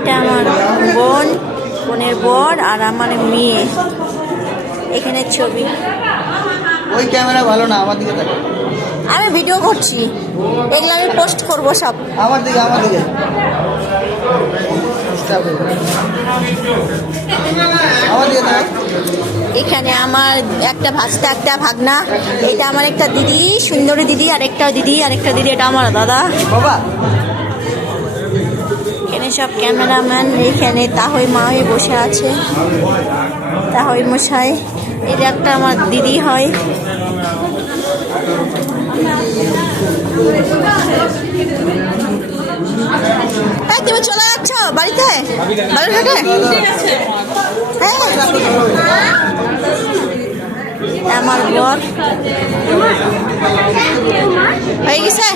এটা আমার বোন, বোনের বর আর আমার মেয়ে। এখানে ছবি। ওই ক্যামেরা ভালো না, আমার দিকে দেখো। আমি ভিডিও করছি, এগুলো আমি পোস্ট করবো সব। আমার দিকে এখানে আমার একটা ভাস্তা, একটা ভাগনা। এটা আমার একটা দিদি, সুন্দরী দিদি, আরেকটা দিদি, এটা আমার দাদা। বাবা এখানে সব ক্যামেরাম্যান। এখানে তাহই মা হয়ে বসে আছে, তাহই মশাই। এটা একটা আমার দিদি হয়। তুমি চলে যাচ্ছ বাড়িতে? বাড়িঘাটে আমার বর হয়ে গেছে।